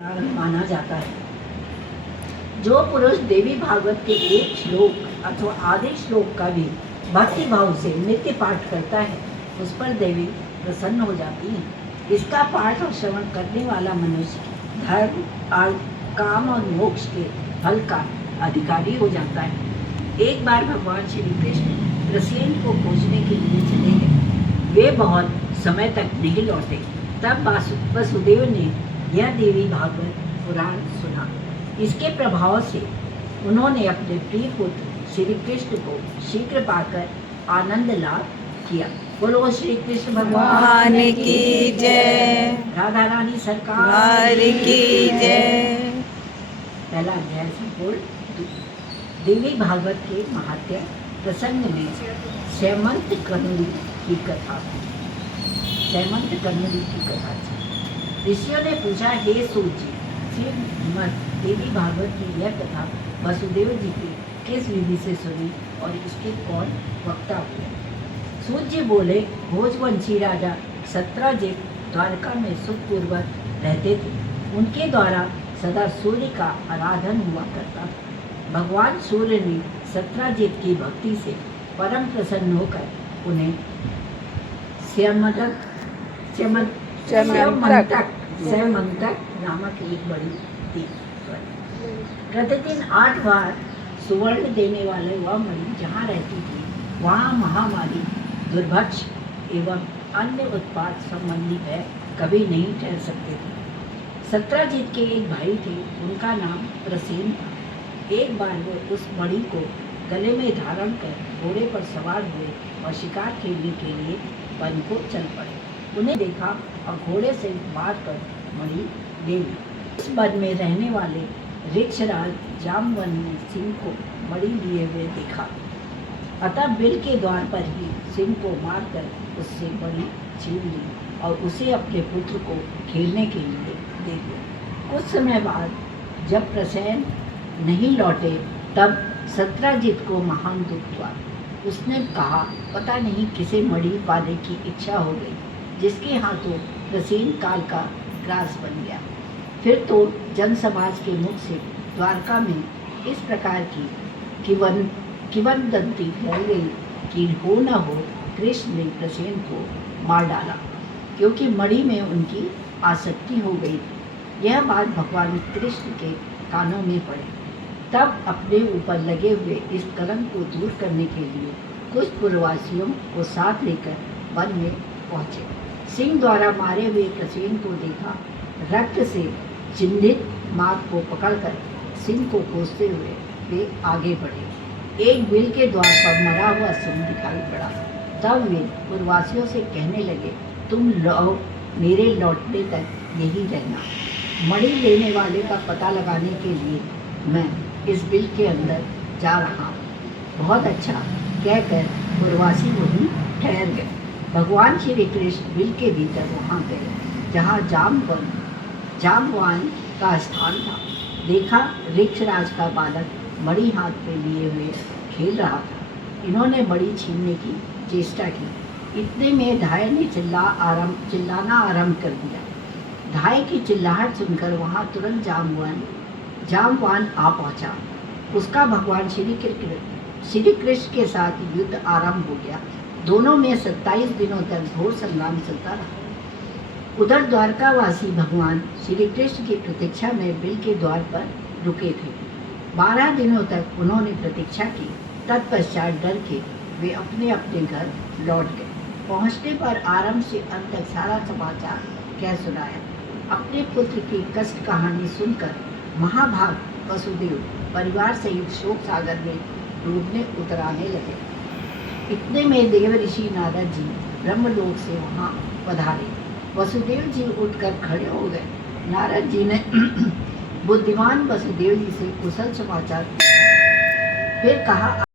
माना जाता है। जो पुरुष देवी भागवत के एक श्लोक अथवा आधे श्लोक का भी भक्ति भाव से नित्य पाठ करता है, उस पर देवी प्रसन्न हो जाती है। इसका पाठ और श्रवण करने वाला मनुष्य धर्म, अर्थ, काम और मोक्ष के फल का अधिकारी हो जाता है। एक बार भगवान श्री कृष्ण प्रसेन को खोजने के लिए चले गए। वे बहुत समय तक नहीं लौटे। तब वसुदेव ने यह देवी भागवत पुराण सुना। इसके प्रभाव से उन्होंने अपने प्रिय पुत्र श्री कृष्ण को शीघ्र पाकर आनंद लाभ किया। बोलो श्री कृष्ण भगवान की जय, राधा रानी सरकार की जय। पहला अध्याय संपूर्ण। देवी भागवत के महात्म्य प्रसंग में सैमंत कनुरी की कथा थी। ऋषियों ने पूछा, हे सूत जी, श्रीमद् देवी भागवत की यह कथा वसुदेव जी की किस विधि से सुनी और इसके कौन वक्ता हुए? सूत जी बोले, भोजवंशी राजा सत्राजित द्वारका में सुखपूर्वक रहते थे। उनके द्वारा सदा सूर्य का आराधन हुआ करता था। भगवान सूर्य ने सत्राजित की भक्ति से परम प्रसन्न होकर उन्हें स्यमंतक नामक एक बड़ी दी। प्रतिदिन 8 बार सुवर्ण देने वाले वह मणि जहाँ रहती थी, वहाँ महामारी, दुर्भिक्ष एवं अन्य उत्पाद संबंधी भय कभी नहीं ठहर सकते थे। सत्राजित के एक भाई थे, उनका नाम प्रसेन था। एक बार वो उस मणि को गले में धारण कर घोड़े पर सवार हुए और शिकार खेलने के लिए वन को चल पड़े। उन्हें देखा और घोड़े से मार कर मणि ले ली। इस वन में रहने वाले ऋक्षराज जामवन ने सिंह को मणि लिए हुए देखा। अतः बिल के द्वार पर ही सिंह को मारकर उससे मणि छीन ली और उसे अपने पुत्र को खेलने के लिए दे दिया। कुछ समय बाद जब प्रसेन नहीं लौटे, तब सत्राजित को महान दुख हुआ। उसने कहा, पता नहीं किसे मणि पाने की इच्छा हो गई, जिसके हाथों प्रसेन काल का ग्रास बन गया। फिर तो जन समाज के मुख से द्वारका में इस प्रकार की किंवदंती फैल गई कि हो न हो कृष्ण ने प्रसेन को मार डाला, क्योंकि मणि में उनकी आसक्ति हो गई। यह बात भगवान कृष्ण के कानों में पड़ी। तब अपने ऊपर लगे हुए इस कलंक को दूर करने के लिए कुछ पुरवासियों को साथ लेकर वन में पहुँचे। सिंह द्वारा मारे हुए प्रसेन को देखा। रक्त से चिन्हित मार्ग को पकड़कर सिंह को खोजते हुए वे आगे बढ़े। एक बिल के द्वार पर मरा हुआ सिंह दिखाई पड़ा। तब वे पुरवासियों से कहने लगे, तुम मेरे लौटने तक यही रहना। मणि लेने वाले का पता लगाने के लिए मैं इस बिल के अंदर जा रहा हूँ। बहुत अच्छा कहकर पुरवासी वहीं ठहर गए। भगवान श्री कृष्ण बिल के भीतर वहाँ गए जहाँ जामवान का स्थान था। देखा, ऋक्षराज का बालक मणि हाथ में लिए हुए खेल रहा था। इन्होंने मणि छीनने की चेष्टा की। इतने में धाय ने चिल्लाना आरंभ कर दिया। धाय की चिल्लाहट सुनकर वहाँ तुरंत जामवान आ पहुँचा। उसका भगवान श्री कृष्ण के साथ युद्ध आरंभ हो गया। दोनों में 27 दिनों तक घोर संग्राम चलता रहा। उधर द्वारकावासी भगवान श्री कृष्ण की प्रतीक्षा में बिल के द्वार पर रुके थे। 12 दिनों तक उन्होंने प्रतीक्षा की। तत्पश्चात डर के वे अपने अपने घर लौट गए। पहुँचने पर आरंभ से अंत तक सारा समाचार कह सुनाया। अपने पुत्र की कष्ट कहानी सुनकर महाभाग वसुदेव परिवार सहित शोक सागर में डूबने उतराने लगे। इतने में देव ऋषि नारद जी ब्रह्मलोक से वहाँ पधारे। वसुदेव जी उठकर खड़े हो गए। नारद जी ने बुद्धिमान वसुदेव जी से कुशल समाचार पूछा। फिर कहा,